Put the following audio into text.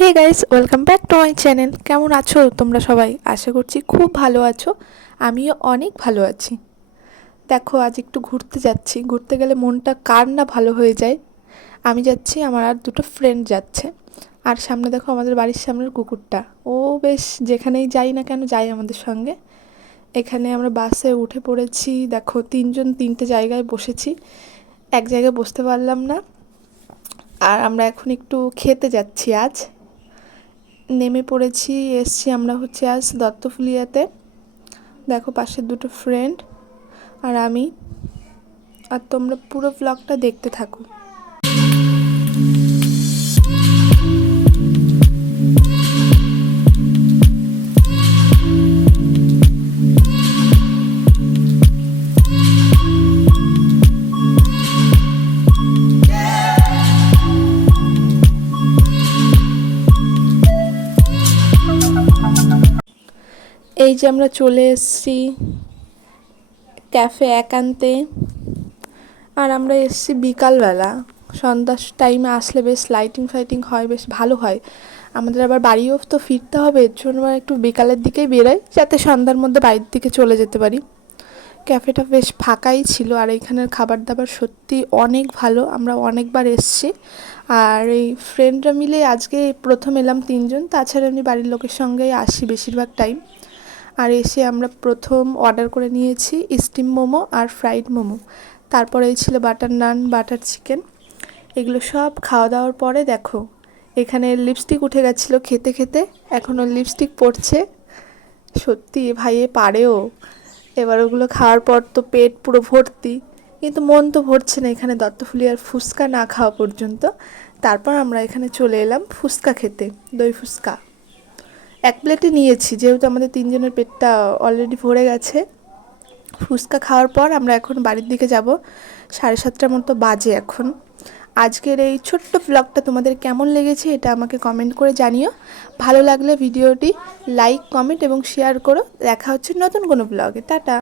Hey guys, welcome back to my channel. কেমন আছো তোমরা সবাই? আশা করছি খুব ভালো আছো। আমিও অনেক ভালো আছি। দেখো, আজ একটু ঘুরতে যাচ্ছি। ঘুরতে গেলে মনটা কার না ভালো হয়ে যায়। আমি যাচ্ছি, আমার আর দুটো ফ্রেন্ড যাচ্ছে। আর সামনে দেখো আমাদের বাড়ির সামনের কুকুরটা, ও বেশ যেখানেই যাই না কেন যায় আমাদের সঙ্গে। এখানে আমরা বাসে উঠে পড়েছি। দেখো, তিনজন তিনটে জায়গায় বসেছি, এক জায়গায় বসতে পারলাম না। আর আমরা এখন একটু খেতে যাচ্ছি। আজ নেমে পড়েছি, এসছি আমরা হচ্ছে আজ দত্তফুলিয়াতে। দেখো পাশের দুটো ফ্রেন্ড আর আমি। আর তোমরা পুরো ব্লগটা দেখতে থাকো। এই যে আমরা চলে এসছি ক্যাফে একান্তে। আর আমরা এসছি বিকালবেলা। সন্ধ্যার টাইমে আসলে বেশ লাইটিং ফাইটিং হয়, বেশ ভালো হয়। আমাদের আবার বাড়িও তো ফিরতে হবে, এর জন্য আমরা একটু বিকালের দিকেই বেরোই, যাতে সন্ধ্যার মধ্যে বাড়ির দিকে চলে যেতে পারি। ক্যাফেটা বেশ ফাঁকাই ছিল, আর এইখানের খাবার দাবার সত্যি অনেক ভালো। আমরা অনেকবার এসছি। আর এই ফ্রেন্ডরা মিলে আজকে প্রথম এলাম তিনজন, তাছাড়া আমি বাড়ির লোকের সঙ্গেই আসি বেশিরভাগ টাইম। আর এসে আমরা প্রথম অর্ডার করে নিয়েছি স্টিম মোমো আর ফ্রাইড মোমো। তারপরে এই ছিল বাটার নান, বাটার চিকেন। এগুলো সব খাওয়া দাওয়ার পরে দেখো এখানে লিপস্টিক উঠে গেছিলো খেতে খেতে, এখনও লিপস্টিক পড়ছে। সত্যি ভাইয়ে পারেও। এবার ওগুলো খাওয়ার পর তো পেট পুরো ভর্তি, কিন্তু মন তো ভরছে না এখানে দত্তফুলিয়ার ফুচকা না খাওয়া পর্যন্ত। তারপর আমরা এখানে চলে এলাম ফুচকা খেতে, দই ফুচকা। এক প্লেটে নিয়েছি, যেহেতু আমাদের তিনজনের পেটটা অলরেডি ভরে গেছে। ফুচকা খাওয়ার পর আমরা এখন বাড়ির দিকে যাব। 7:30টার মতো বাজে এখন। আজকের এই ছোট্ট ব্লগটা তোমাদের কেমন লেগেছে এটা আমাকে কমেন্ট করে জানিও। ভালো লাগলে ভিডিওটি লাইক, কমেন্ট এবং শেয়ার করো। দেখা হচ্ছে নতুন কোনো ব্লগে। টাটা।